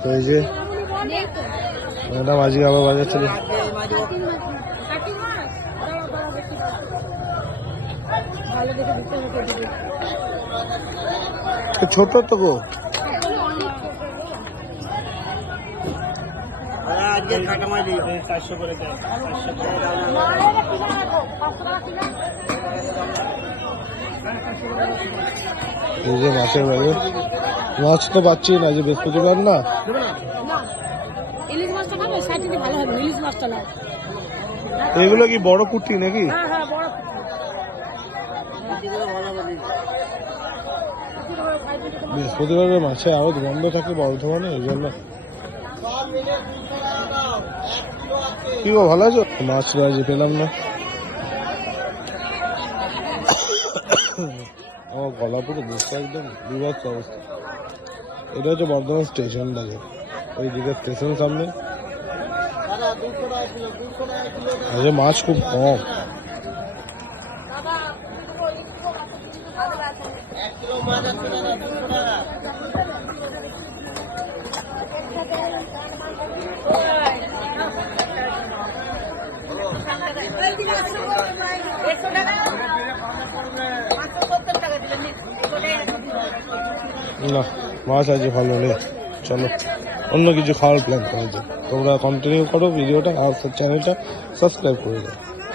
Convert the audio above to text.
তো এই যে ম্যাডাম আজকে আবার বাজার থেকে ছোট তো গো এই যে মাছের বাজার মাছ তো পাচ্ছি না যে বৃহস্পতিবার না ইলিশ মাছটা খাবে সাইডে ভালো হবে ইলিশ মাছটা না এগুলো কি বড় কুটি নাকি হ্যাঁ হ্যাঁ বড় বৃহস্পতিবারে মাছে আরো বন্ধ থাকে বর্ধমানে এই জন্য কি গো ভালো আছো মাছ বাজি পেলাম না আমার গলা পুরো বসে একদম বিভৎস অবস্থা এটা হচ্ছে বর্ধমান স্টেশন লাগে ওই দিকে স্টেশন সামনে আজকে মাছ খুব কম না মাছ আজকে ভালো নেই চলো অন্য কিছু খাওয়ার প্ল্যান করা যায় তোমরা কন্টিনিউ করো ভিডিওটা আর চ্যানেলটা সাবস্ক্রাইব করে দাও